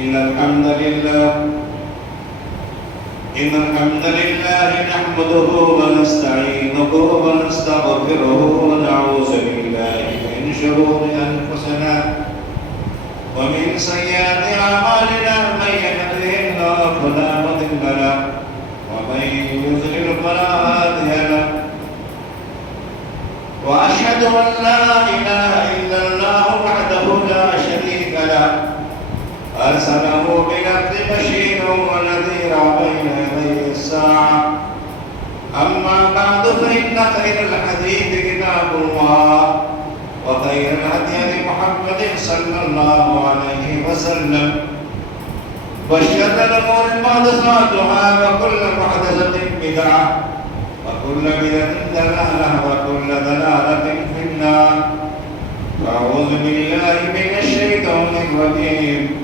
إن الحمد لله نحمده ونستعينه ونستغفره ونعوذ بالله من شرور أنفسنا ومن سيئات أعمالنا من يهده الله فلا مضل له ومن يضلل فلا هادي له وأشهد أن لا إله إلا الله وحده لا شريك له أرسله بالحق بشيرا ونذيرا بين يدي الساعة أما بعد فإن خير الحديث كتاب الله وخير الهدي محمد صلى الله عليه وسلم وشر الأمور محدثاتها وكل محدثة بدعة وكل بدعة ضلالة وكل ضلالة في النار أعوذ بالله من الشيطان الرجيم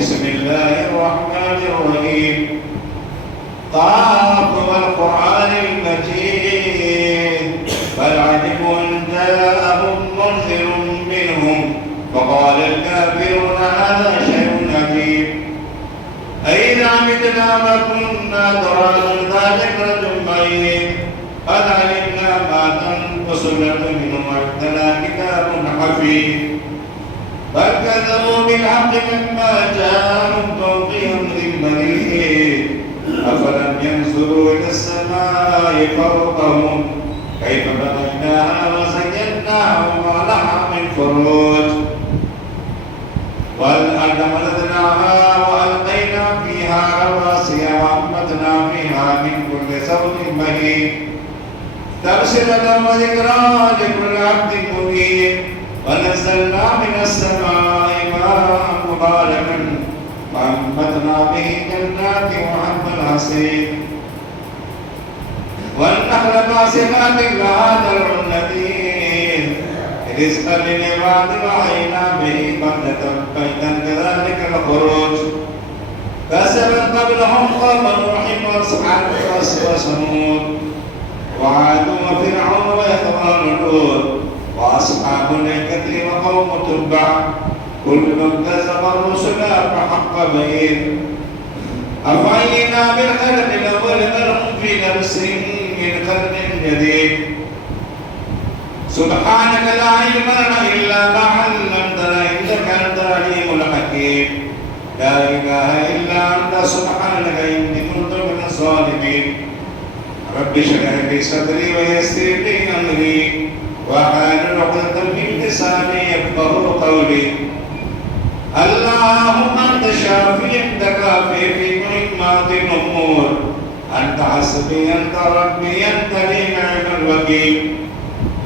بسم الله الرحمن الرحيم طاف والقرآن المجيد بل عجبوا أن جاءهم منذر منهم فقال الكافرون هذا شيء عجيب أئذا متنا وكنا ترابا ذلك رجل بعيد قد علمنا ما تنقص منهم وعندنا كتاب حفيظ بل كذبوا بالحق لما جاءهم فوقهم ذمته أفلم ينظروا إلى السماء فوقهم كيف بنيناها وزيناها وما لها من فروج والأرض مددناها وألقينا فيها رواسي وأنبتنا فيها من كل زوج بهيج تبصرة وذكرى لكل عبد منيب ونزلنا من السماء ماء مباركا وأنبتنا به جنات وحب الحصيد والنخل باسقات لها درع نضيد رزقا للعباد وأحيينا به بلدة ميتا كذلك الخروج كذبت قبلهم قوم نوح وأصحاب الرس وثمود وعاد وفرعون وإخوان لوط وأصحاب الأيكة وقوم تبع كل كذب الرسل فحق بين أفعينا بالخلق الأول بل هم في لبس من خلق جديد سبحانك لا علم لنا إلا ما علمتنا إنك أنت العليم الحكيم لا إله إلا أنت سبحانك إني كنت من الظالمين رب اشرح لي صدري ويسر لي أمري واحلل عقدة من لساني يفقهوا قولي اللهم أنت الشافي أنت كافي في مهمات الأمور أنت حسبي أنت ربي أنت لي نعم الوكيل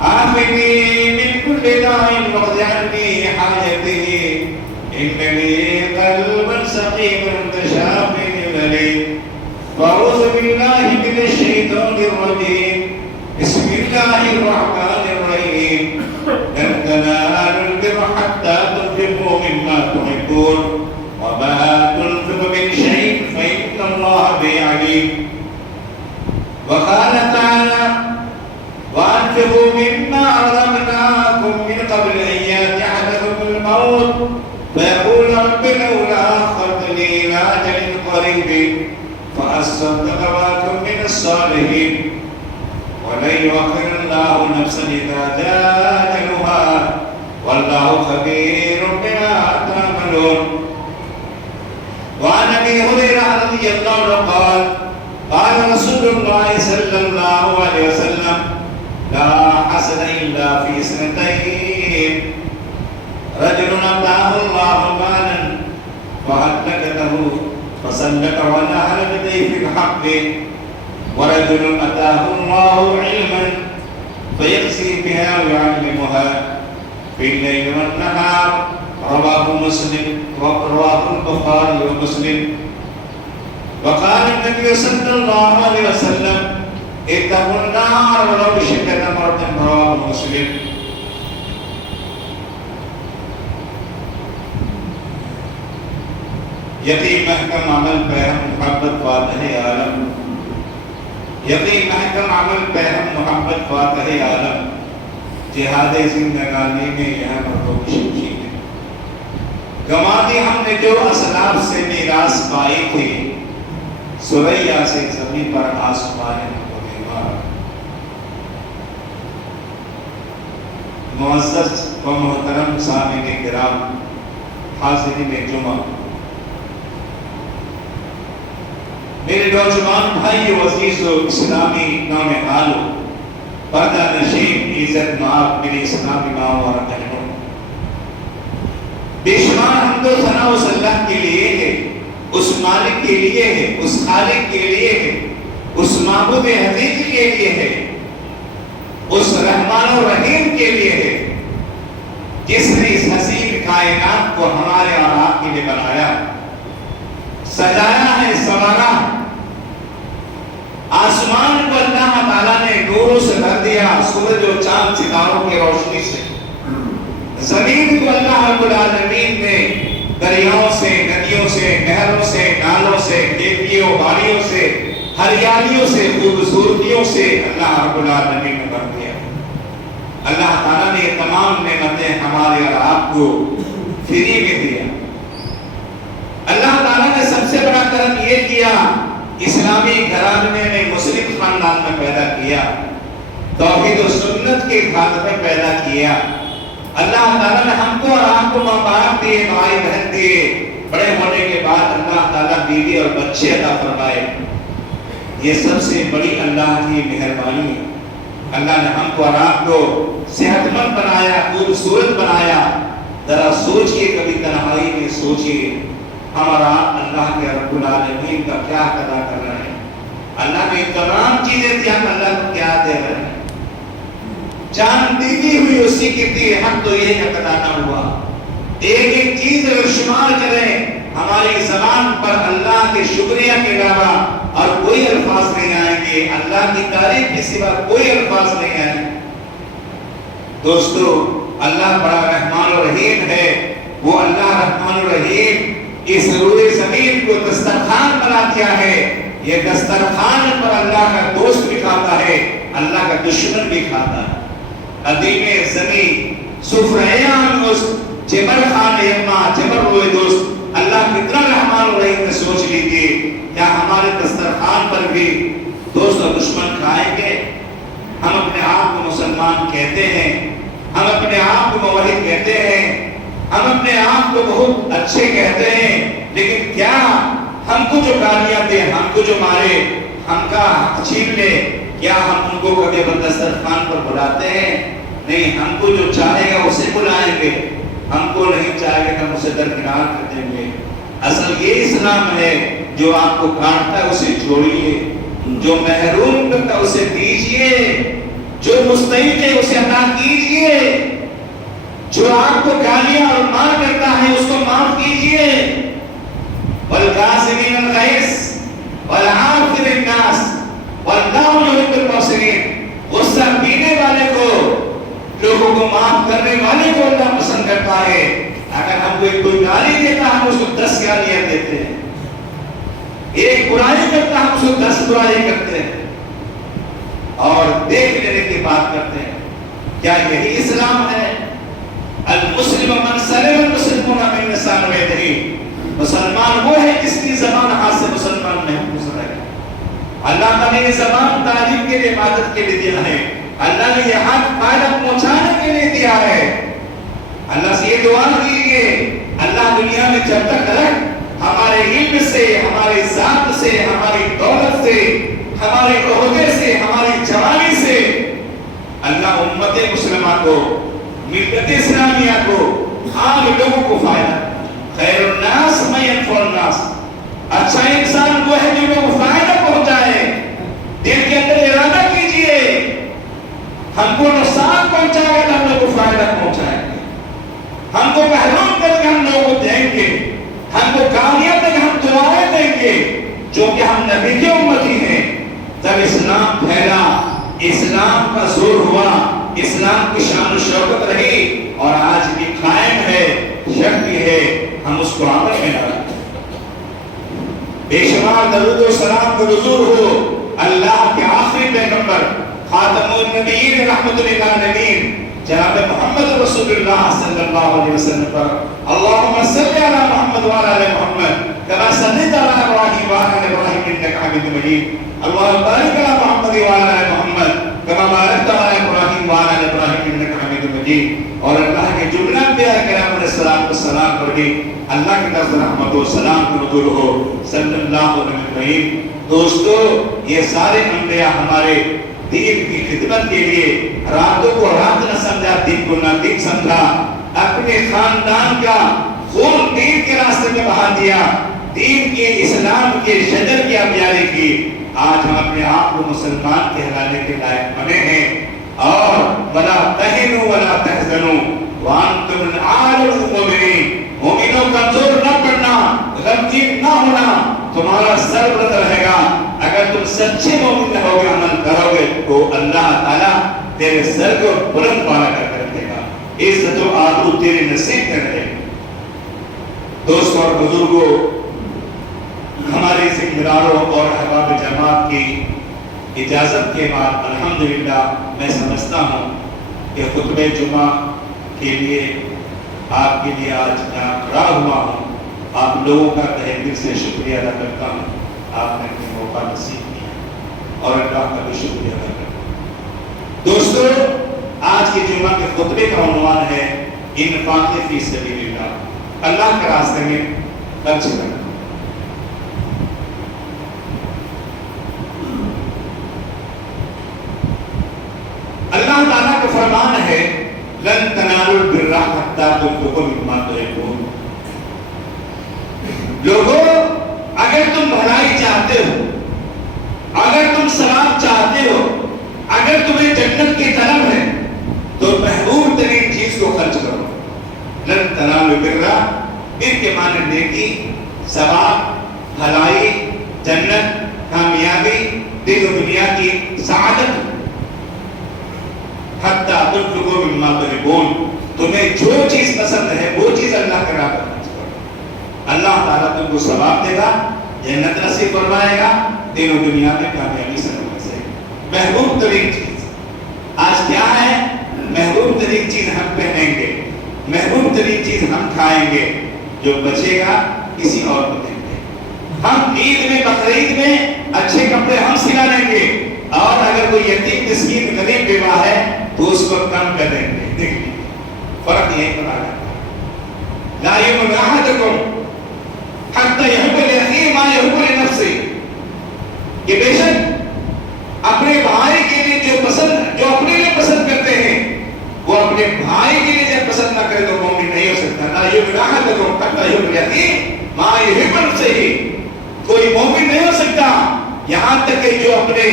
عافني من كل داء واقض عني حاجتي إن لي قلبا سقيما أنت شافي لي وأعوذ بالله من الشيطان الرجيم بسم الله الرحمن الرحيم لن تنالوا البر حتى تنفقوا مما تحبون وما تنفقوا من شيء فإن الله به عليم وقال تعالى وأنفقوا مما رزقناكم من قبل أن يأتي أحدكم الموت فيقول رب لولا أخرتني إلى أجل قريب فأصدق وأكن من الصالحين ولن يؤخر الله نفسا إذا جاء أجلها والله خبير بما تعملون وعن أبي هريرة رضي الله عنه قال قال رسول الله صلى الله عليه وسلم لا حسد إلا في سنتين رجل أتاه الله مالا فهلكته فسلك ونهل بضيف الحق ورجل أتاه الله علما فيقسي بها ويعلمها في الليل والنهار رواه البخاري ومسلم وقال النبي صلى الله عليه وسلم اتقوا النار ولو بشق تمرة رواه مسلم یقین محکم عمل پہ ہم محبت فاتح عالم یقین محکم عمل پہ ہم محبت فاتح عالم جہاد زندگانی میں یہاں پر تو شمشیر ہے گنوا دی ہم نے جو اسلاف سے میراث پائی تھی، سریا سے زمین پر آسمان کو دیوار۔ معزز و محترم سامعین کرام، حاضرین جمعہ، میرے نوجوان بھائی و عزیز و اسلامی نام حالو، پردہ نشین، عزت مآب میری اسلامی ماں اور بہنوں، بے شمار حمد و ثنا اس اللہ کے لیے ہے، اس مالک کے لیے ہے، اس خالق کے لیے ہے، اس معبود حقیقی کے لیے ہے، اس رحمان و رحیم کے لیے ہے، جس نے اس حسین کائنات کو ہمارے اور آپ کے لیے بنایا، سجایا ہے، سنوارا۔ آسمان کو اللہ تعالیٰ نے نوروں سے بھر دیا، سورج اور چاند ستاروں کی روشنی سے۔ زمین کو اللہ رب العالمین نے دریاؤں سے، ندیوں سے، نہروں سے، نالوں سے، کھیتیوں، باڑیوں سے، ہریالیوں سے، خوبصورتیوں سے اللہ رب العالمین نے بھر دیا۔ اللہ تعالیٰ نے یہ تمام نعمتیں ہمارے اور آپ کو فری میں دیا۔ اللہ تعالیٰ نے سب سے بڑا کرم یہ کیا، اسلامی گھرانے میں مسلم خاندان میں پیدا کیا، توحید و سنت کے گھر میں پیدا کیا۔ اللہ تعالیٰ نے ہم کو اور آپ کو ماں باپ دیے، بھائی بہن دیے، بڑے ہونے کے بعد اللہ تعالیٰ بیوی اور بچے عطا فرمائے۔ یہ سب سے بڑی اللہ کی مہربانی ہے۔ اللہ نے ہم کو اور آپ کو صحت مند بنایا، خوبصورت بنایا۔ ذرا سوچئے، کبھی تنہائی میں سوچئے، ہمارا اللہ کے رب العالمین کا کیا ادا کر رہے ہیں۔ اللہ نے تمام چیزیں دی، ہم اللہ کو کیا دے رہے ہیں۔ جان دی ہوئی اسی کی تھی، حق تو یہ ادا نہ ہوا۔ ایک ایک چیز اگر شمار کریں، ہماری زبان پر اللہ کے شکریہ کے علاوہ اور کوئی الفاظ نہیں آئیں گے، اللہ کی تعریف کے سوا کوئی الفاظ نہیں آئیں گے۔ دوستو، اللہ بڑا رحمان و رحیم ہے۔ وہ اللہ رحمان و رحیم اس روئے زمین کو دسترخوان بنا دیا ہے۔ یہ دسترخوان پر اللہ کا دوست بھی کھاتا ہے، اللہ کا دشمن بھی کھاتا ہے۔ قدیم زمین سفرہیان اس جبر خان یما جبر روئے دوست، اللہ کتنا رحمان و رحیم نے سوچ لیجیے، کیا ہمارے دسترخوان پر بھی دوست اور دشمن کھائیں گے؟ ہم اپنے آپ کو مسلمان کہتے ہیں، ہم اپنے آپ کو موحد کہتے ہیں، ہم اپنے آپ کو بہت اچھے کہتے ہیں، لیکن کیا ہم کو جو گالیاں دے، ہم کو جو مارے، ہم کا حق چھین لے، کیا ہم ان کو کبھی دسترخوان پر بلاتے ہیں؟ نہیں، ہم کو جو چاہے گا اسے بلائیں گے، ہم کو نہیں چاہے گا ہم اسے درکنار کر دیں گے۔ اصل یہ اسلام ہے، جو آپ کو کاٹتا ہے اسے چھوڑیے، جو محروم کرتا ہے اسے دیجیے، جو مستحق ہے اسے عطا کیجیے، جو آپ کو گالیاں اور مار کرتا ہے اس کو معاف کیجیے۔ والکاظمین الغیظ والعافین الناس واللہ یحب المحسنین۔ غصہ پینے والے کو، لوگوں کو معاف کرنے والے کو اللہ پسند کرتا ہے۔ اگر ہم کوئی گالی دیتا ہم اس کو 10 گالیاں دیتے ہیں، ایک برائی کرتا ہم اس کو 10 برائی کرتے ہیں اور دیکھ لینے کی بات کرتے ہیں۔ کیا یہی اسلام ہے؟ المسلم من سلم المسلمون من لسانه ویدہ۔ مسلمان وہ ہے جس کی زبان ہاتھ سے مسلمان محفوظ رہے۔ اللہ تعالیٰ نے زبان تعلیم کے لیے، عبادت کے لیے دیا ہے۔ اللہ نے یہ ہاتھ فائدہ پہنچانے کے لیے دیا ہے۔ اللہ سے یہ دعا کیجیے، اللہ دنیا میں جب تک ہے ہمارے علم سے، ہماری ذات سے، ہماری دولت سے، ہمارے عہدے سے، ہماری جوانی سے اللہ امت مسلمہ کو، ملت اسلامیہ کو، عام لوگوں کو فائدہ۔ خیر الناس من ينفع الناس۔ اچھا انسان وہ ہے جو لوگوں کو فائدہ پہنچائے۔ دل کے اندر ارادہ کیجئے، ہم کو نقصان پہنچائے گا تو ہم لوگوں کو فائدہ پہنچائیں گے، ہم کو محروم کر کے ہم لوگوں کو دیں گے، ہم کو کامیاب تک ہم دعائیں دیں گے، جو کہ ہم نبی کی امتی ہیں۔ جب اسلام پھیلا، اسلام کا زور ہوا، اسلام کی شان و شوکت رہی اور آج بھی قائم ہے، شک بھی ہے، ہم اس کو عمل میں ڈالیں۔ بے شمار درود و سلام کو حضور ہو اللہ کے آخری پیغمبر خاتم النبیین رحمت للعالمین جناب محمد رسول اللہ صلی اللہ علیہ وسلم پر اللہم صلی علی محمد وعلی آل محمد کما صلیت علی ابراہیم وعلی آل ابراہیم انک حمید مجید اللہم بارک علی محمد وعلی آل محمد کما بارکت علی ابراہیم وعلی آل ابراہیم انک حمید مجید۔ اور اللہ کے جملہ انبیاء کرام علیہ السلام پر بھی اللہ کی طرف سے رحمت و سلام کی نزول ہو صلی اللہ علیہ وسلم۔ دوستو یہ سارے انبیاء ہمارے دین کی خدمت کے لیے راتوں کو رات نہ سمجھا، دن کو نہ دن سمجھا، اپنے خاندان کا خون دین کے راستے میں بہا دیا، دین کے اسلام کے شجر کی آبیاری کی۔ آج ہم اپنے آپ کو مسلمان کہلانے کے لائق بنے ہیں۔ اور ولا تہنوا ولا تحزنوا وانتم الاعلون المؤمنین، مومنوں کمزور نہ پڑنا، غمگین نہ ہونا، تمہارا سر بلند رہے گا۔ اگر تم سچے مومن رہو گے، عمل کرو گے تو اللہ تعالیٰ تیرے سر کو بلند بالا کر دے گا، عزت و آبرو تیرے نصیب میں رہے گا۔ دوستوں اور بزرگوں، ہمارے ذمہ اور احباب جماعت کی اجازت کے بعد الحمدللہ میں سمجھتا ہوں کہ خطبہ جمعہ کے لیے آپ کے لیے آج یہاں کھڑا ہوا ہوں۔ آپ لوگوں کا تہہ دل سے شکریہ ادا کرتا ہوں، آپ نے اپنے موقع نصیب کیا اور اللہ کا بھی شکریہ ادا کرتا ہوں۔ دوستو، آج کے جمعہ کے خطبے کا عنوان ہے انفاق فی سبیل اللہ، اللہ کے راستے میں خرچ کرنا۔ اللہ تعالیٰ کا فرمان ہے لن تنالوا البر حتى تنفقوا مما تحبون۔ لوگوں، اگر تم بھلائی چاہتے ہو، اگر تم ثواب چاہتے ہو، اگر تمہیں جنت کی طلب ہے تو محبوب ترین چیز کو خرچ کرو۔ لن تنالوا البر، بر کے معنی نیکی، ثواب، بھلائی، جنت، کامیابی، دین و دنیا کی سعادت، حتی تنفقوا مما تحبون، تمہیں جو چیز پسند ہے وہ چیز اللہ کے راہ پر خرچ کرو۔ اللہ تعالیٰ تم کو ثواب دے گا، جنت نصیب فرمائے گا، دین و دنیا میں کامیابی سے نوازے گا۔ محبوب ترین چیز آج کیا ہے؟ محبوب ترین چیز ہم پہنیں گے، محبوب ترین چیز ہم کھائیں گے، جو بچے گا کسی اور کو دیں گے۔ ہم عید میں، بقرعید میں اچھے کپڑے ہم سلا لیں گے، اور اگر کوئی یتیم مسکین غریب بیوہ ہے تو اس کو کم کر دیں گے۔ دیکھیں فرق یہی پتا جاتا ہے۔ لا یؤمن احدکم حتی یحب لاخیہ ما یحب لنفسہ، کہ بے شک اپنے بھائی کے لیے جو اپنے لیے پسند کرتے ہیں وہ اپنے بھائی کے لیے جب پسند نہ کرے تو مومن نہیں ہو سکتا۔ لا یؤمن احدکم حتی یحب لاخیہ ما یحب لنفسہ، کوئی مومن نہیں ہو سکتا یہاں تک کہ جو اپنے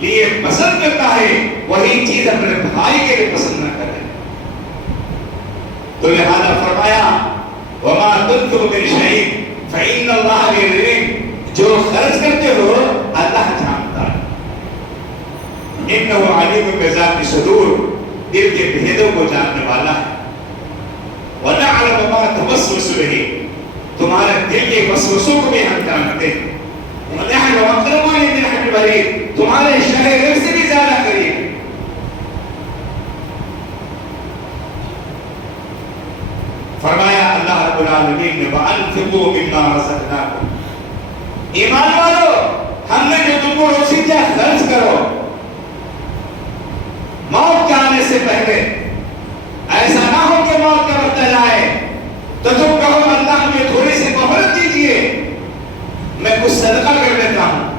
لیے پسند کرتا ہے وہی چیز اپنے بھائی کے لیے پسند نہ کرے۔ تو لہذا فرمایا وما تنفقوا من شيء فإن الله به عليم، جو خرچ کرتے ہو اللہ جانتا ہے۔ انه علیم بذات الصدور، دل کے بھیدوں کو جاننے والا ہے۔ ونعلم ما توسوس به، تمہارے دل کے وسوسوں کو بھی ہم جانتے ہیں۔ ونحن اقرب الیہ من حبل الورید، تمہارے شہر سے بھی زیادہ قریب۔ فرمایا اللہ رب العالمین نے وَأَنفِقُوا مِمَّا رَزَقْنَاكُمْ، ایمان والو ہم نے جو تم کو روزی دیا خرچ کرو۔ موت کے آنے سے پہلے ایسا نہ ہو کہ موت کا وقت جائے تو تم کہو اللہ مجھے تھوڑی سی مہلت دیجیے، میں کچھ صدقہ کر لیتا ہوں۔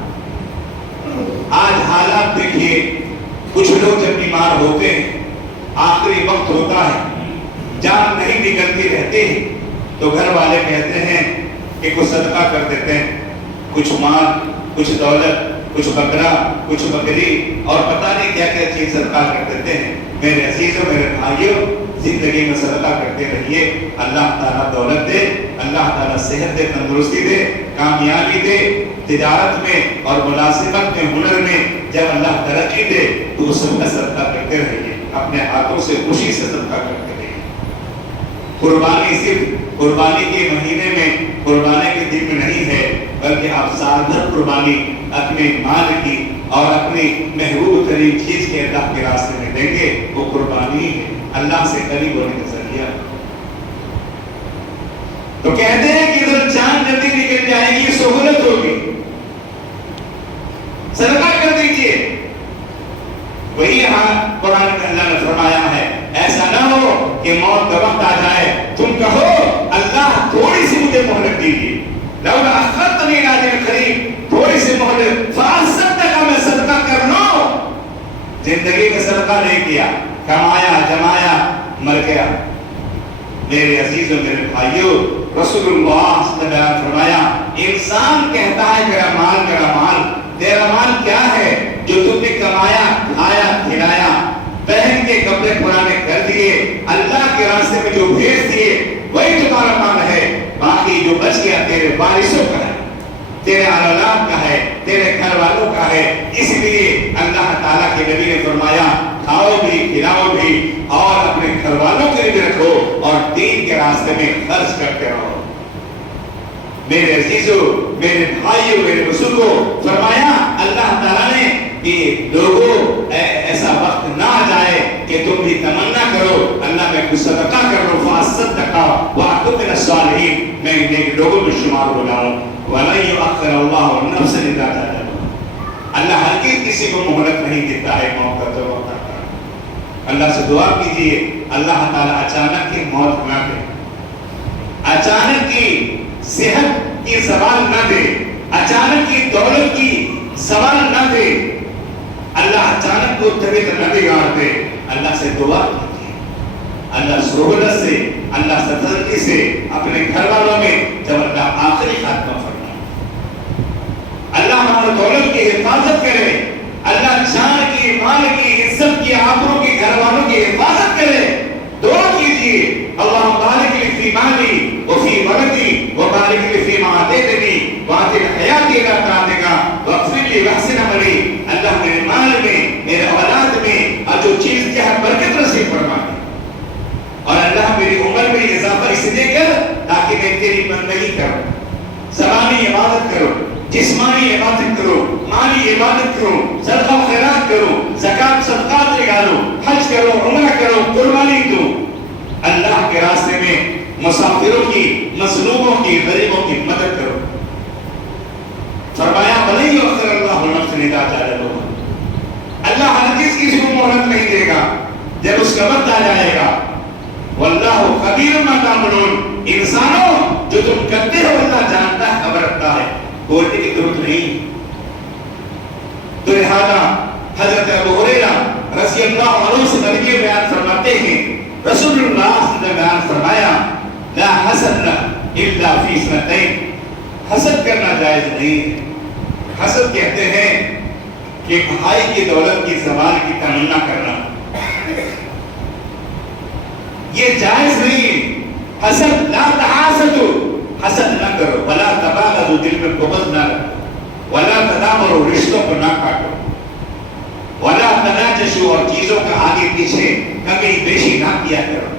آج حالات دیکھیے، کچھ لوگ جب بیمار ہوتے ہیں، آخری وقت ہوتا ہے، جان نہیں نکلتی رہتی تو گھر والے کہتے ہیں کہ کچھ صدقہ کر دیتے ہیں، کچھ مال، کچھ دولت، کچھ بکرا، کچھ بکری اور پتہ نہیں کیا کیا چیز صدقہ کر دیتے ہیں۔ میرے عزیزوں، میرے بھائیوں، زندگی میں صدقہ کرتے رہیے، اللہ تعالیٰ دولت دے، اللہ تعالیٰ صحت دے، تندرستی دے، کامیابی دے، تجارت میں اور ملازمت میں، ہنر میں جب اللہ ترقی دے تو اس میں صدقہ کرتے رہیے، اپنے ہاتھوں سے خوشی سے صدقہ کرتے رہیے۔ قربانی صرف قربانی کے مہینے میں، قربانی کے دن میں نہیں ہے، بلکہ آپ سال بھر قربانی اپنے مال کی اور اپنی محبوب ترین چیز کے اللہ کے راستے میں دیں گے، وہ قربانی ہے، اللہ سے قریب ہونے کا ذریعہ۔ تو کہتے ہیں کہ ادھر جان جلدی نکل جائے گی، سہولت ہوگی، صدقہ کر دیجئے۔ وہی یہاں قرآن میں اللہ نے فرمایا ہے، ایسا نہ ہو کہ موت کا وقت آ جائے تم کہو اللہ تھوڑی سی مجھے مہلت دیجیے، لولا اخرتنی الی اجل قریب، تھوڑی سی مہلت فاصدق میں صدقہ کر لوں۔ زندگی کا صدقہ نہیں کیا، کمایا جمایا مر گیا۔ میرے عزیزوں میرے بھائیوں، رسول اللہ صلی اللہ علیہ وسلم نے فرمایا انسان کہتا ہے میرا مال، تیرا مال کیا ہے؟ جو تم نے کمایا، کھایا، کھلایا، پہن کے کپڑے پرانے کر دیے، اللہ کے راستے میں جو بھیج دیے، وہی تمہارا مال ہے۔ باقی جو بچ گیا تیرے وارثوں کا ہے، تیرے اولاد کا ہے، تیرے گھر والوں کا ہے۔ اس لیے اللہ تعالیٰ کے نبی نے فرمایا کھاؤ بھی، کھلاؤ بھی، اور اپنے گھر والوں کے لیے بھی رکھو، اور دین کے راستے میں خرچ کرتے رہو۔ میرے عزیزوں، میرے بھائیوں، میرے بزرگوں، فرمایا اللہ تعالیٰ نے کہ لوگوں ایسا وقت نہ آ جائے کہ تم بھی تمنا کرو اللہ میں کچھ صدقہ کر لو، فاصدق واکن من الصالحین، میں نیک لوگوں میں شمار ہو جاؤں۔ وَلَن يُؤَخِّرَ اللَّهُ نَفْسًا إِذَا جَاءَ أَجَلُهَا، اللہ ہرگز کسی کو مہلت نہیں دیتا ہے موت کا جب وقت آتا ہے۔ اللہ سے دعا کیجئے اللہ تعالیٰ اچانک کی موت نہ دے، اچانک کی صحت کی زوال نہ دے، اچانک کی دولت کی زوال نہ دے، اللہ اچانک کو طبیعت نہ بگاڑ دے۔ اللہ سے دعا کیجیے، اللہ سہولت سے، اللہ سترتی سے اپنے گھر والوں میں جب اللہ آخری خاتمہ فرمائے، اللہ ہمارے دولت کی حفاظت کرے، اللہ جان کی، مال کی، عزت کی، آبرو کی، گھر والوں کی حفاظت کرے۔ دعا کیجیے اللہم بارک لی فی مالی وفی ولدی وبارک لی فی ما آتیتنی وآتِ حیاتی الی طاعتک واغفر لی واحسن عملی، اللہ میرے مال میں، میرے اولاد میں اور جو چیز کیا ہے برکت نصیب فرما دے، اور اللہ میری عمر میں اضافہ اس لیے کر تاکہ میں تیری بندگی کروں، زبانی عبادت کروں، جسمانی عبادت کرو، مالی عبادت کرو، صدقہ و خیرات کرو، زکات صدقات نکالو، حج کرو، عمرہ کرو، قربانی دو، اللہ کے راستے میں مسافروں کی، مظلوموں کی، غریبوں کی مدد کرو۔ فرمایا وَلَن يُؤَخِّرَ اللَّهُ نَفْسًا إِذَا جَاءَ أَجَلُهَا، اللہ ہرگز کسی کو مہلت نہیں دے گا جب اس کا وقت آ جائے گا۔ وَاللَّهُ خَبِيرٌ بِمَا تَعْمَلُونَ، انسانوں جو تم کرتے ہو اللہ جانتا ہے، خبر رکھتا ہے، بولنے کی ضرورت نہیں۔ تو لہذا حضرت ابو ہریرہ رضی اللہ عنہ سے نبی بیان فرماتے ہیں، رسول اللہ صلی اللہ علیہ وسلم نے بیان فرمایا لا حسد الا فی اثنتین، حسد کرنا جائز نہیں ہے۔ حسد کہتے ہیں کہ بھائی کی دولت کی زوال کی تمنا کرنا، یہ جائز نہیں۔ حسد لا تحاسدوا، حسد نہ کرو، ولا تباغضوا، دل میں بغض نہ رکھو، ولا تدابروا، رشتوں کو نہ کاٹو، ولا تناجشوا، اور چیزوں کا آگے پیچھے کمی بیشی نہ کیا کرو،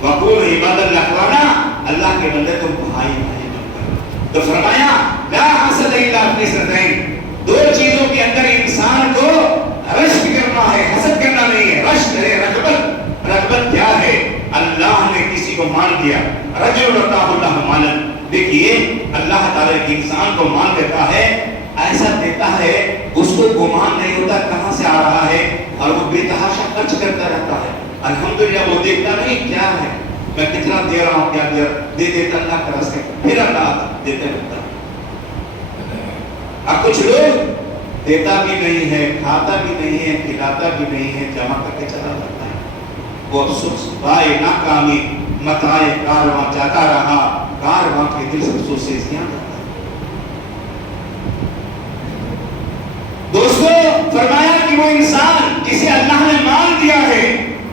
وقولوا عباد اللہ اخوانا، اللہ کے بندے تم بھائی بھائی بن کرو۔ تو فرمایا لا حسد الا فی اثنتین، دو چیزوں کے اندر انسان کو رشک کرنا ہے، حسد کرنا نہیں ہے۔ رشک ہے رغبت، رغبت کیا ہے؟ اللہ نے کسی کو مال دیا، رجل عطاہ اللہ مالا، دیکھیے اللہ تعالیٰ کی انسان کو مال دیتا ہے، ایسا دیتا ہے اس کو گمان نہیں ہوتا کہاں سے آ رہا ہے، اور وہ بے تحاشا خرچ کرتا رہتا ہے۔ الحمدللہ وہ دیکھتا نہیں کیا ہے، میں کتنا دے رہا ہوں، کیا دے دیتا اللہ کا راستے، پھر اللہ دیتے رہتا۔ اب کچھ لوگ دیتا بھی نہیں ہے، کھاتا بھی نہیں ہے، کھلاتا بھی نہیں ہے، جمع کر کے چلا جاتا ہے۔ وہ افسوس بائے ناکامی متائے کارواں جاتا رہا، کارواں کے دل سے افسوس سے زیادہ جاتا ہے۔ دوستو فرمایا کہ وہ انسان جسے اللہ نے مال دیا ہے،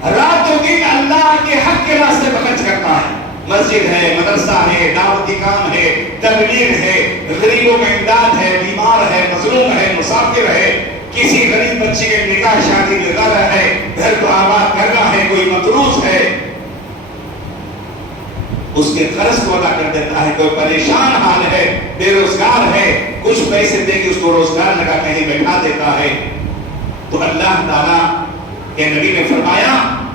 رات و دن اللہ کے حق کے راستے میں خرچ کرتا ہے، مسجد ہے، مدرسہ ہے، دعوتی کام ہے، تبلیغ ہے، غریبوں میں امداد ہے، بیمار ہے، مظلوم ہے، مسافر ہے، کسی غریب بچے کے نکاح شادی میں لگا ہے، گھر کو آباد کرنا ہے، کوئی مقروض ہے، اس کے قرض کو ادا کر دیتا ہے، کوئی پریشان حال ہے، بے روزگار ہے، کچھ پیسے دے کے اس کو روزگار لگا کہیں بیٹھا دیتا ہے، تو اللہ تعالیٰ کے نبی نے فرمایا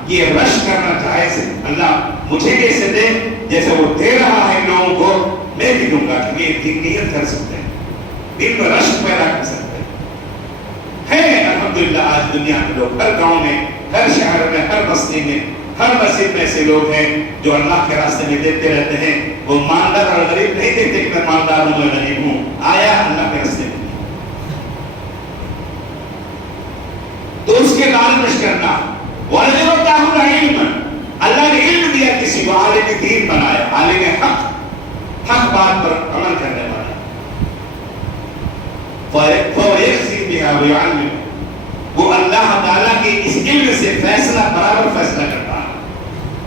یہ رش کرنا جائز ہے، اللہ مجھے ایسے دے جیسے وہ دے رہا ہے لوگوں کو، میں بھی دوں گا، کہ یہ نیت کر سکتے ہیں، دل میں رشک پیدا کر سکتے ہیں۔ الحمدللہ آج دنیا کے لوگ ہر گاؤں میں، ہر شہر میں، ہر بستی میں، ہر مسجد میں ایسے لوگ ہیں جو اللہ کے راستے میں دیتے رہتے ہیں۔ وہ مالدار اور غریب نہیں دیکھتے کہ میں مالدار ہوں میں غریب ہوں، آیا اللہ کے راستے میں تو اس کے لالچ کرنا۔ وَرَجُلٌ آتَاهُ الْعِلْمَ، اللہ نے علم دیا کسی کو، عالم دین بنایا، عالم حق بات پر عمل کرنے والا، فَيَخْزِي بِهَا وَيُعَلِّمُ، وہ اللہ تعالیٰ کی اس علم سے فیصلہ برابر فیصلہ کرتا ہے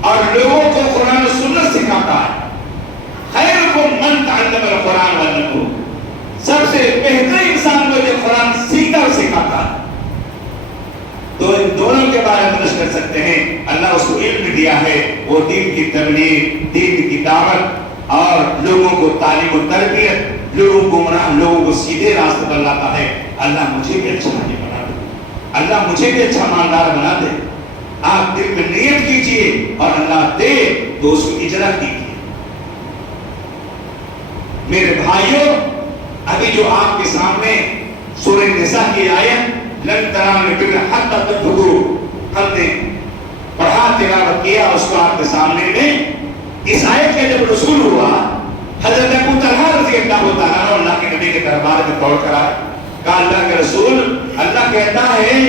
اور لوگوں کو قرآن و سنت سکھاتا ہے۔ خَيْرُكُم مَّن تَعَلَّمَ الْقُرْآنَ وَعَلَّمَهُ، سب سے بہتر انسان وہ جو قرآن سیکھتا اور سکھاتا ہے۔ تو ان دونوں کے بارے میں کر سکتے ہیں، اللہ اس کو علم دیا ہے، وہ دین کی تبلیغ، دین کی دعوت اور لوگوں کو تعلیم و تربیت، لوگوں کو گمراہ لوگوں کو سیدھے راستے پر لاتا ہے۔ اللہ مجھے بھی اچھا نہیں بنا دے، اللہ مجھے بھی اچھا مالدار بنا دے۔ آپ دل میں نیت کیجئے اور اللہ دے تو اس کو اجرا کیجئے۔ میرے بھائیوں، ابھی جو آپ کے سامنے سورہ نساء کی آیت لن تنالوا البر حتى تنفقوا، ہم نے پڑھا تلاوت کیا اس کو آپ کے سامنے میں، اس آیت کا جب رسول ہوا حضرت ابو طلحہ رضی اللہ تعالیٰ عنہ اللہ کے نبی کے دربار میں دوڑ کر آئے، کہا اللہ کے رسول، اللہ کہتا ہے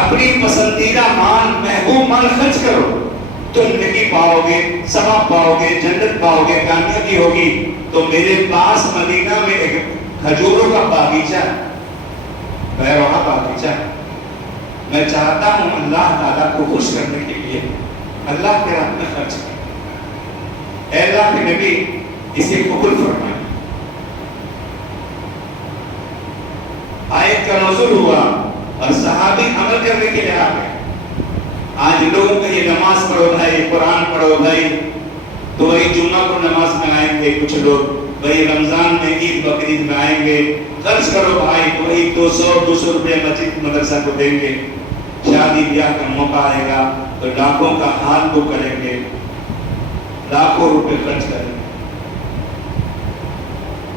اپنی پسندیدہ مال، محبوب مال خرچ کرو، تم نیکی پاؤ گے، ثواب پاؤ گے، جنت پاؤ گے، کامیابی ہوگی۔ تو میرے پاس مدینہ میں ایک کھجوروں کا باغیچہ، بیروہا باغیچہ، میں چاہتا ہوں اللہ تعالیٰ کو خوش کرنے کے لیے اللہ کے راہ میں خرچ کریں۔ اے اللہ کے نبی اسے قبول فرمائیں۔ آیت کا نزول ہوا اور صحابی عمل کرنے کے لیے آ گئے۔ آج لوگوں کا یہ نماز پڑھو بھائی، قرآن پڑھو بھائی، تو وہی جمعہ کو نماز میں آئیں گے کچھ لوگ، وہی رمضان میں عید بقرعید میں آئیں گے، خرچ کرو بھائی، تو وہی 200 روپے مسجد مدرسہ کو دیں گے، شادی بیاہ کا موقع آئے گا تو لاکھوں کا ہاتھ کو کریں گے، لاکھوں روپے خرچ کریں گے۔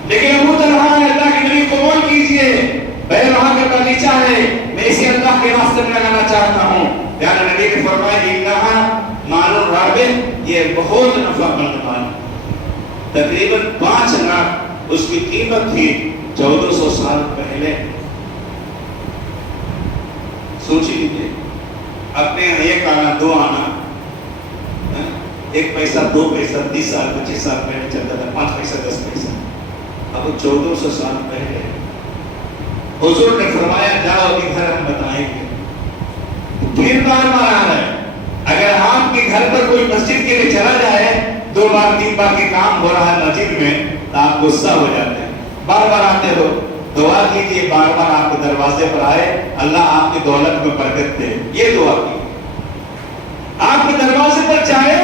لیکن ابو طلحہ اللہ کے نبی قبول کیجئے، بیروہا کا باغیچہ ہے، میں اسے اللہ کے راستے میں لگانا چاہتا ہوں۔ پیارے نبی نے فرمایا انہا مال رابح، یہ بہت نفع مند مال، تقریباً 5 لاکھ اس کی قیمت تھی 1400 سال پہلے۔ سوچ لیجیے، اپنے یہاں 1 آنا 2 آنا، 1 پیسہ 2 پیسہ 30 سال 25 سال پہلے چلتا تھا، 5 پیسہ 10 پیسہ، اب 1400 سال پہلے حضور نے فرمایا جاؤ ادھر ہم بتائیں گے۔ پھر بار بار آ رہا ہے، اگر آپ کے گھر پر کوئی مسجد کے لیے چلا جائے 2 بار 3 بار کے کام ہو رہا ہے مسجد میں تو آپ غصہ ہو جاتے ہیں، بار بار آتے ہو، دعا کیجئے بار بار آپ کے دروازے پر آئے، اللہ آپ کی دولت میں برکت دے، یہ دعا کیجئے۔ آپ کے دروازے پر چاہے،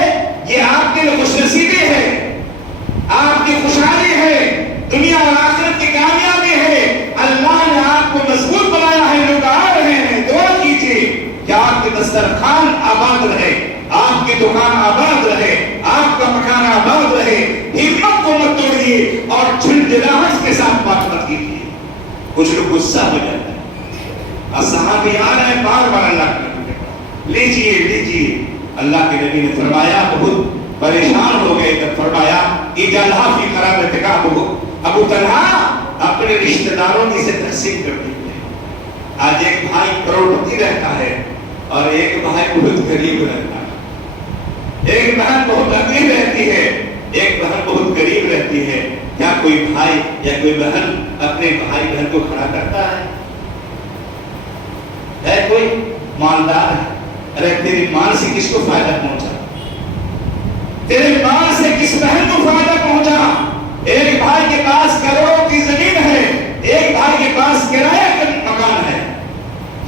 یہ آپ کے لیے خوش نصیبی ہے، آپ کی خوشحالی ہے، دنیا اور آخرت کی کامیابی ہے، اللہ نے آپ کو مضبوط بنایا ہے، لوگ آ رہے ہیں، دعا کیجئے کہ آپ کے دسترخوان آباد رہے، آپ کی دکان آباد رہے، آپ کا مکان آباد رہے، ہمت کو مت توڑیے اور جھنجھلاہٹ کے ساتھ بات مت کیجیے۔ کچھ لوگ غصہ ہو جاتے ہیں، اور صحابی آ رہے ہیں بار بار اللہ کے نبی کے پاس، لیجیے لیجیے۔ اللہ کے نبی نے فرمایا، بہت پریشان ہو گئے، تب فرمایا اجعلھا فی قرابتک ابو طلحہ، اپنے رشتہ داروں کی سے تقسیم کر دیجیے۔ آج ایک بھائی کروڑپتی رہتا ہے اور ایک بھائی بہت غریب رہتا ہے، ایک بہن بہت امیر رہتی ہے، ایک بہن بہت غریب رہتی ہے۔ کیا کوئی بھائی یا کوئی بہن اپنے بھائی بہن کو کھڑا کرتا ہے کوئی مالدار ہے؟ ارے تیری مال سے کس کو فائدہ پہنچا؟ تیرے مال سے کس بہن کو فائدہ پہنچا؟ ایک بھائی کے پاس کروڑوں کی زمین ہے، ایک بھائی کے پاس کرایہ کا مکان ہے،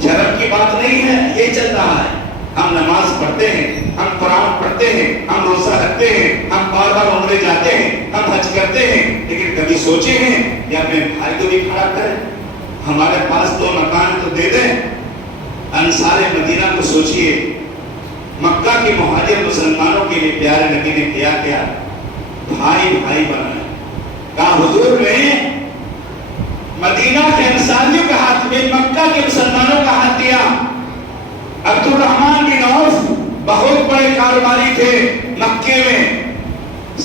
شرم کی بات نہیں ہے، یہ چل رہا ہے۔ ہم نماز پڑھتے ہیں، ہم قرآن پڑھتے ہیں، ہم روزہ رکھتے ہیں، ہم بار بار عمرے جاتے ہیں، ہم حج کرتے ہیں، لیکن کبھی سوچے ہیں یا اپنے بھائی کو بھی کھڑا کریں، ہمارے پاس 2 مکان تو دے دیں۔ انصار مدینہ کو سوچئے، مکہ کے مہاجر مسلمانوں کے لیے پیارے نبی نے کیا کیا؟ بھائی بھائی بنائے۔ کہا حضور نے مدینہ کے انصاریوں کا ہاتھ میں مکہ کے مسلمانوں کا ہاتھ دیا۔ عبد الرحمن بن عوف بہت بڑے کاروباری تھے مکے میں،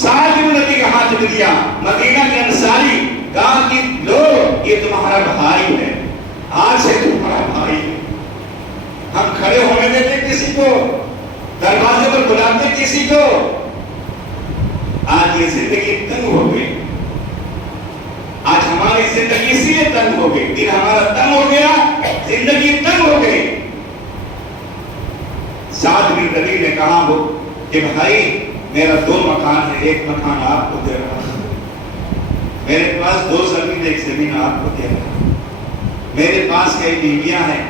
سعد بن نبی کا ہاتھ میں دیا۔ مدینہ کے انصاری کہا کہ لو یہ تمہارا بھائی ہے، آج سے تمہارا بھائی ہے۔ ہم کھڑے ہونے دیتے کسی کو، دروازے پر بلاتے کسی کو۔ آج یہ زندگی تنگ ہو گئی، آج ہماری زندگی اسی لیے تنگ ہو گئی، دل ہمارا تنگ ہو گیا، زندگی تنگ ہو گئی۔ سعد بن ربیع نے کہا کہ بھائی میرا 2 مکان ہے، 1 مکان آپ کو دے رہا ہوں، میرے پاس 2 زمین، 1 زمین آپ کو دے رہا ہوں، میرے پاس کئی بیویاں ہیں،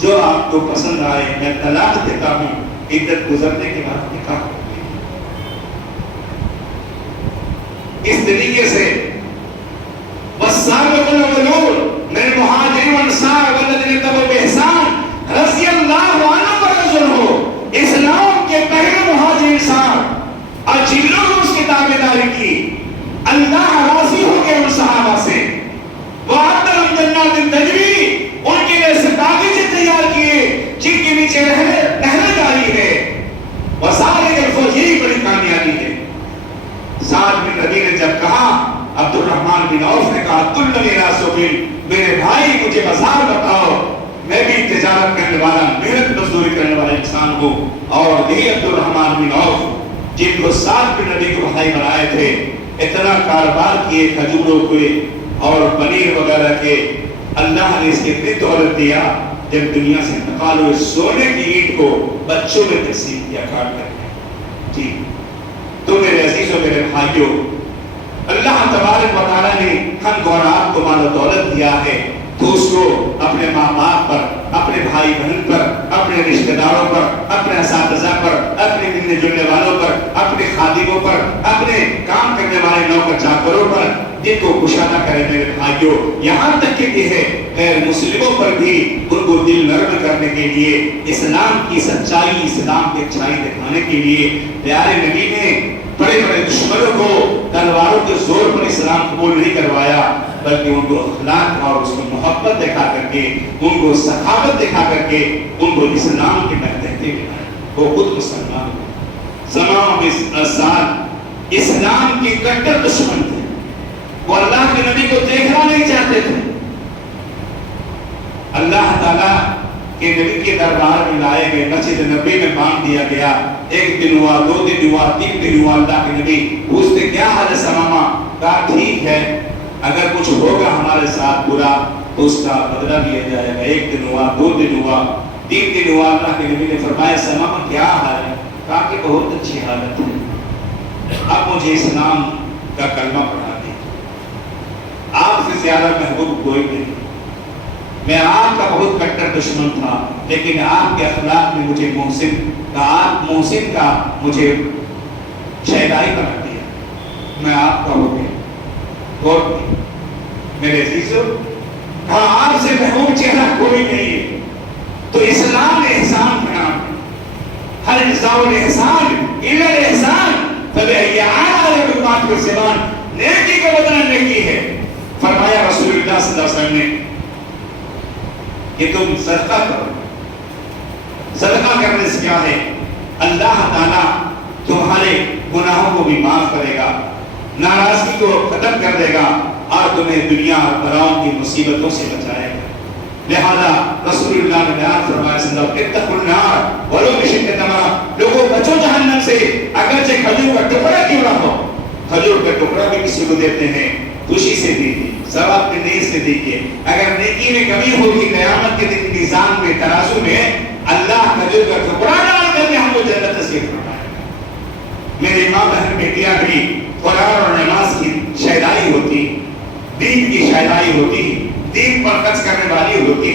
جو آپ کو پسند آئے میں طلاق دیتا ہوں، عدت گزرنے کے بعد نکاح ہوگی۔ اس طریقے سے والسابقون الاولون من المہاجرین والانصار والذین اتبعوہم بإحسان رضی اللہ عنہم ورضوا عنہ۔ اسلام کے پہلے مہاجر انصار اور جن لوگوں نے اس کی تابعداری کی، اللہ راضی ہو گئے ان صحابہ سے۔ وَأَعَدَّ لَهُمْ جَنَّاتٍ تَجْرِي، ان کے لیے باغیچے تیار کیے جن کے نیچے نہریں جاری ہے۔ وَذَلِكَ الْفَوْزُ، یہی بڑی کامیابی ہے۔ سعد بن ربیع نے جب کہا، عبد الرحمن بن عوف نے کہا دلنی علی سبیل، میرے بھائی مجھے بازار بتاؤ، میں بھی تجارت کرنے والا، محنت مزدوری کرنے والا انسان ہوں۔ اور یہی عبد الرحمن بن عوف جن کو سعد بن ربیع کو بھائی بنائے تھے، اتنا کاروبار کیے کھجوروں کے اور پنیر وغیرہ کے، اللہ نے اس کے اتنی دولت دیا، جب دنیا سے انتقال ہوئے سونے کی اینٹ کو بچوں میں تقسیم کیا کاٹ کر کے۔ جی تو میرے عزیزوں، میرے بھائیوں، اللہ تبارک و تعالیٰ نے ہم کو اور آپ کو مال و دولت دیا ہے، تو اس کو اپنے ماں باپ پر، اپنے بھائی بہن پر، اپنے رشتہ داروں پر، اپنے اساتذہ پر، اپنے ملنے جلنے والوں پر، اپنے خادموں پر، اپنے کام کرنے والے نوکر چاکروں پر دل کو کشادہ کرے میرے بھائیوں۔ یہاں تک کہ یہ ہے غیر مسلموں پر بھی ان کو دل نرم کرنے کے لیے، اسلام کی سچائی، اسلام کی اچھائی دکھانے کے لیے پیارے نبی نے بڑے بڑے دشمنوں کو تلواروں کے زور پر اسلام قبول نہیں کروایا، بلکہ ان کو اخلاق اور اس کو محبت دکھا کر کے، ان کو سخاوت دکھا کر کے، ان کو اسلام کے متحدے بنایا۔ وہ خود مسلمان زمان بن اسد اسلام کے کٹر دشمن تھے، وہ اللہ کے نبی کو دیکھنا نہیں چاہتے تھے۔ اللہ تعالیٰ کہ نبی کے دربار میں لائے گئے، مسجد نبی میں باندھ دیا گیا۔ 1 دن ہوا، 2 دن ہوا، 3 دن ہوا، اللہ کے نبی پوچھتے کیا حال ہے سماما؟ کہا ٹھیک ہے، اگر کچھ ہوگا ہمارے ساتھ برا تو اس کا بدلہ لیا جائے گا۔ 1 دن ہوا، 2 دن ہوا، 3 دن ہوا، اللہ کے نبی نے فرمایا سماما کیا حال ہے؟ کہا کہ بہت اچھی حالت ہے، اب مجھے اسلام کا کلمہ پڑھا دیں، آپ سے زیادہ محبوب کوئی نہیں، میں آپ کا بہت کٹر دشمن تھا، لیکن آپ کے اخلاق نے مجھے محسن کا، آپ محسن کا مجھے شہدائی بنا دیا، میں آپ کا ہو گیا۔ اور میرے عزیزو، کہا آپ سے محبوب چہرہ کوئی نہیں ہے۔ تو اسلام احسان کا نام ہے، ہر جزاء الاحسان الا الاحسان فبأي آلاء ربكما تكذبان، نیکی کا بدلہ نیکی ہے۔ فرمایا رسول اللہ صلی اللہ علیہ وسلم نے کہ تم صدقہ کرو، صدقہ کرنے سے کیا ہے؟ اللہ تعالیٰ تمہارے گناہوں کو بھی معاف کرے گا، ناراضگی کو ختم کر دے گا، اور تمہیں دنیا اور بلاؤں کی مصیبتوں سے بچائے گا۔ لہذا رسول اللہ نے بیان فرمایا صلی اللہ علیہ وسلم اتقوا النار ولو بشق تمرہ، لوگوں بچو جہنم سے اگرچہ کھجور کا ٹکڑا کیوں نہ ہو۔ کھجور کا ٹکڑا بھی کسی کو دیتے ہیں، خوشی سے دیجیے، ثواب کی نیت سے دیجیے۔ اگر نیکی میں کمی ہوگی قیامت کے دن میزان میں، ترازو میں، اللہ کھجور کا ٹکڑا ڈال کر کے ہم کو جنت نصیب فرمائے گا۔ میری ماں بہن بیٹیاں بھی قرآن اور نماز کی شہدائی ہوتی، دین کی شہدائی ہوتی، دین پر خرچ کرنے والی ہوتی،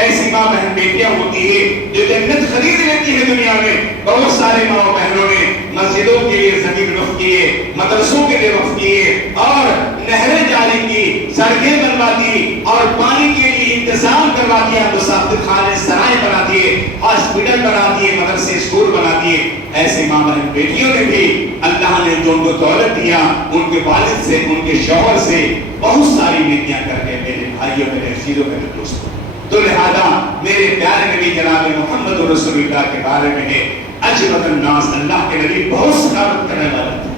ایسی ماں بہن بیٹیاں ہوتی ہے جو جنت خرید لیتی ہے دنیا میں. بہت سارے ماں بہنوں نے مسجدوں کے لیے زمین وقف کیے, مدرسوں کے لیے وقف کیے, اور نہریں جاری کی, سڑکیں بنوا دی, اور پانی کے لیے انتظام کروا دیا, مسافر خانے سرائے بنا دیے, ہاسپٹل بنا دیے, مدرسے اسکول بنا دیے. ایسے ماں بہن بیٹیوں نے بھی اللہ نے جو ان کو دولت دیا, ان کے والد سے, ان کے شوہر سے بہت ساری نیکیاں کر کے میرے بھائیوں, میرے عزیزوں, میرے دوستوں. تو لہذا میرے پیارے نبی جناب محمد رسول اللہ کے بارے میں ہے اجود الناس, اللہ کے نبی بہت سخاوت کرنے والے تھے.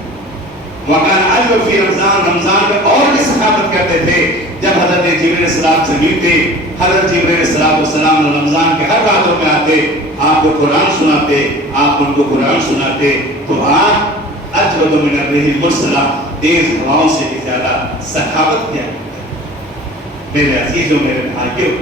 وکان اجود فی رمضان, رمضان میں اور بھی سخاوت کرتے تھے. جب حضرت جبرائیل السلام سے ملتے, حضرت جبرائیل السلام رمضان کے ہر راتوں میں آتے, آپ کو قرآن سناتے, آپ ان کو قرآن سناتے, تو آپ اجود من الريح المرسلہ, تیز ہواؤں سے بھی زیادہ سخاوت کیا. میرے عزیزوں, میرے بھائیوں,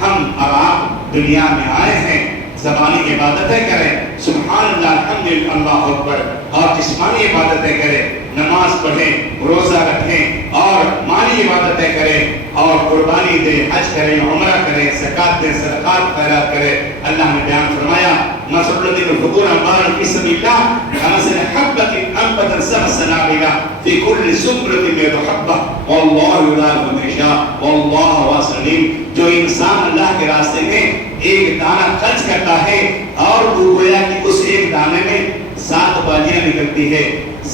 ہم اب آپ دنیا میں آئے ہیں, زبانی عبادتیں کریں, سبحان اللہ, الحمدللہ, اللہ اکبر, اور جسمانی عبادتیں کریں, نماز پڑھیں, روزہ رکھیں, اور مالی عبادتیں کریں, اور قربانی دیں, حج کریں, عمرہ کریں, زکات دیں, صدقات خیرات کریں. اللہ نے بیان فرمایا مثل الذين ينفقون أموالهم في سبيل الله كمثل حبة أنبتت سبع سنابل في كل سنبلة مئة حبة والله يضاعف لمن يشاء والله واسع عليم. جو انسان اللہ کے راستے میں ایک دانہ خرچ کرتا ہے, اور وہ گویا کہ اس ایک دانے میں 7 بالیاں نکلتی ہے,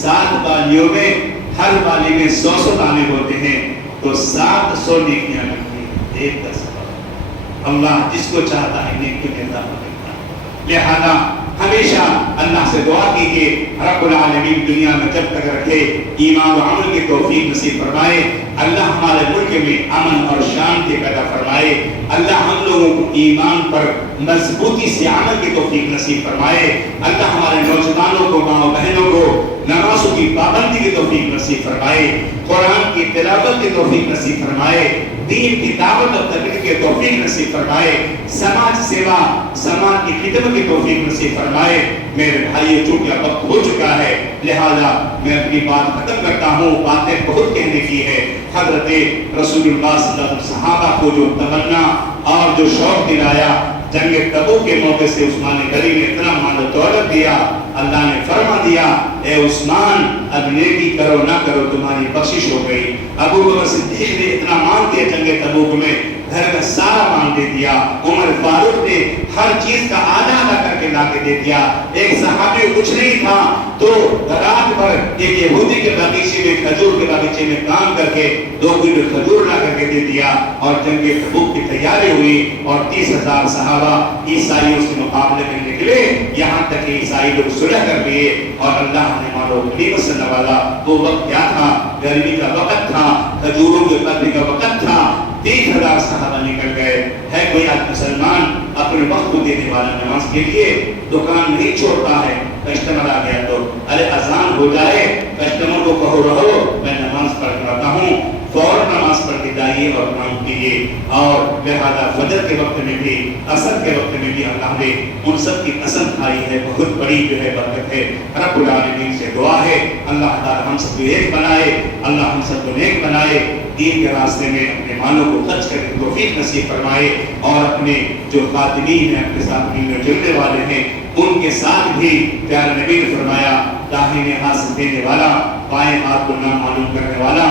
7 بالیوں میں ہر بالی میں 100 دانے ہوتے ہیں, تو 700 نیکیاں ملتی ہیں, ایک کا سبب. اللہ جس کو چاہتا ہے نیکی میں اضافہ کرتا ہے. لہذا ہمیشہ اللہ سے دعا کیجیے, رب العالمین دنیا میں جب تک رکھے ایمان و عمل کی توفیق نصیب فرمائے. اللہ ہمارے ملک میں امن اور شانتی پیدا فرمائے. اللہ ہم لوگوں کو ایمان پر مضبوطی سے عمل کی توفیق نصیب فرمائے. اللہ ہمارے نوجوانوں کو, ماں بہنوں کو نمازوں کی پابندی کی توفیق نصیب فرمائے, قرآن کی تلاوت کی توفیق نصیب فرمائے, دین کی دعوت اور تبلیغ کی توفیق نصیب فرمائے, سماج سیوا, سماج کی خدمت کی توفیق نصیب فرمائے. میرے بھائیو, چونکہ وقت ہو چکا ہے, لہذا میں اپنی بات ختم کرتا ہوں. باتیں بہت کہنے کی ہے. حضرت رسول اللہ صلی اللہ علیہ وسلم صحابہ کو جو تمنا اور جو شوق دلایا, جنگ تبوک کے موقع سے عثمان غنی نے اتنا مال و دولت دیا, اللہ نے فرما دیا اے عثمان اب نیکی کرو نہ کرو تمہاری بخشش ہو گئی. ابو بکر صدیق نے اتنا مال دیا جنگ تبوک میں, گھر کا سارا مال دے دیا. عمر فاروق نے ہر چیز کا آدھا آدھا کر کے لا کے دے دیا. ایک صحابی کچھ نہیں تھا تو رات بھر ایک یہودی کے باغیچے میں, کھجور کے باغیچے میں کام کر کے 2 کلو کھجور لا کر کے دے دیا. اور جنگ تبوک کی تیاری ہوئی اور 30,000 صحابہ عیسائیوں سے مقابلے میں نکلے, یہاں تک کہ عیسائی لوگ صلح کر لیے. اور اللہ نے مانو غنیمت سے نوازا. وہ وقت کیا تھا؟ گرمی کا وقت تھا, کھجوروں کے پتے کا وقت تھا. 30,000 صحابہ نکل گئے. ہے کوئی آج مسلمان اپنے وقت کو دینے والا نماز کے لیے دکان نہیں چھوڑتا ہے, کسٹمر آ گیا تو ارے اذان ہو جائے, کسٹمر کو کہو رہو میں نماز پڑھ کر آتا ہوں, فوراً نماز پڑھ کے جائیے اور کام کیجیے. اور لہذا فجر کے وقت میں بھی, عصر کے وقت میں بھی اللہ نے ان سب کی پسند آئی ہے. بہت بڑی جو ہے برکت ہے. رب العالمین سے دعا ہے اللہ تعالی ہم سب کو ایک بنائے, اللہ ہم سب کو نیک بنائے, دین کے راستے میں اپنے مالوں کو خرچ کرنے کی توفیق نصیب فرمائے. اور اپنے جو خاتمین ہیں, اپنے ساتھ ملنے جلنے والے ہیں, ان کے ساتھ بھی پیارے نبی نے فرمایا داہنے ہاتھ سے دینے والا, بائیں ہاتھ کو نامعلوم کرنے والا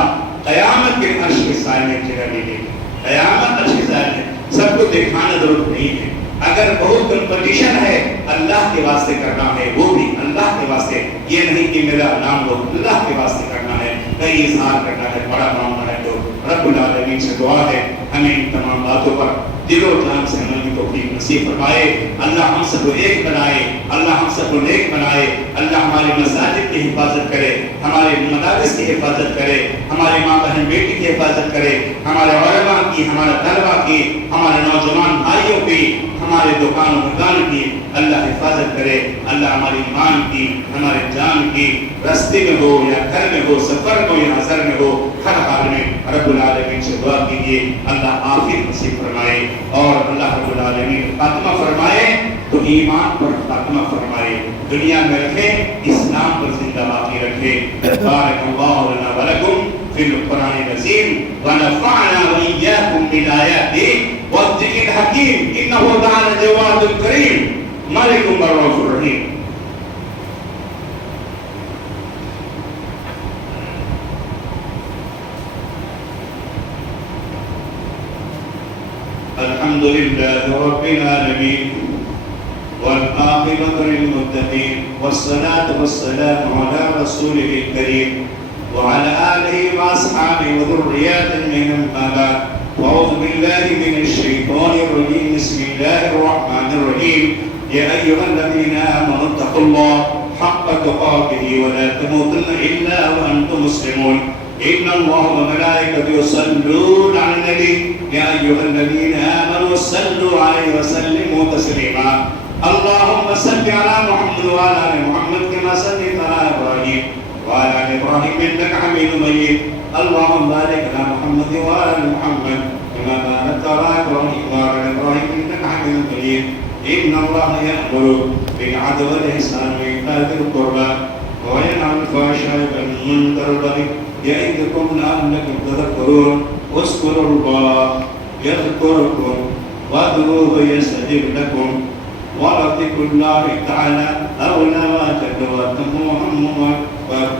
قیامت کے عرش کے سائے میں جگہ لے لے. قیامت عرش کے سائے میں سب کو دکھانا ضرورت نہیں ہے. اگر بہت کمپٹیشن ہے اللہ کے واسطے کرنا ہے, وہ بھی اللہ کے واسطے, یہ نہیں کہ میرا نام لو, اللہ کے واسطے کرنا ہے, کئی اظہار کرنا ہے, بڑا معاملہ ہے. تو رب العالمین سے دعا ہے ہمیں ان تمام باتوں پر دل و جان سے عمل کی توفیق نصیب فرمائے. اللہ ہم سب کو ایک بنائے, اللہ ہم سب کو نیک بنائے. اللہ ہماری مساجد کی حفاظت کرے, ہمارے مدارس کی حفاظت کرے, ہمارے ماں بہن بیٹی کی حفاظت کرے, ہمارے علماء کی, ہمارے طلباء کی, ہمارے نوجوان بھائیوں کی, ہمارے دکان و مکان کی اللہ حفاظت کرے. اللہ ہماری ایمان کی, ہمارے جان کی, رستے میں ہو یا گھر میں ہو, سفر میں ہو یا حضر میں ہو, ہر حال میں رب العالمین سے دعا کیجیے اللہ عافیت نصیب فرمائے. اور اللہ رب العالمین خاتمہ فرمائے تو ایمان پر خاتمہ فرمائے, دنیا میں رکھے, اسلام پر زندہ باقی رکھے. بارک اللہ لنا ولکم فی القرآن العظیم ونفعنا وإياكم بالآیات والذكر الحكيم إنه تعالى جواد كريم ملك رؤوف رحيم. الحمد لله رب العالمين والعاقبة للمتقين والصلاة والسلام على رسوله الكريم وعلى آله وأصحابه وذرياته من أما بعد. أعوذ بالله من الشيطان الرجيم. بسم الله الرحمن الرحيم. يا أيها الذين آمنوا اتقوا الله حق تقاته ولا تموتن إلا وأنتم مسلمون. إن الله وملائكته يصلون على النبي يا أيها الذين آمنوا صلوا عليه وسلموا تسليما. اللهم صل على محمد وعلى آل محمد كما صليت على إبراهيم وعلى آل إبراهيم إنك حميد مجيد. اللهم بارك على محمد وعلى آل محمد كما باركت على إبراهيم وعلى آل إبراهيم إنك حميد مجيد. إن الله يأمر بالعدل والإحسان وإيتاء ذي القربى وينهى عن الفحشاء والمنكر والبغي يعظكم لعلكم تذكرون. اذكروا الله يذكركم وادعوه يستجب لكم ولذكر الله تعالى أولى وأجل وأتم وأهم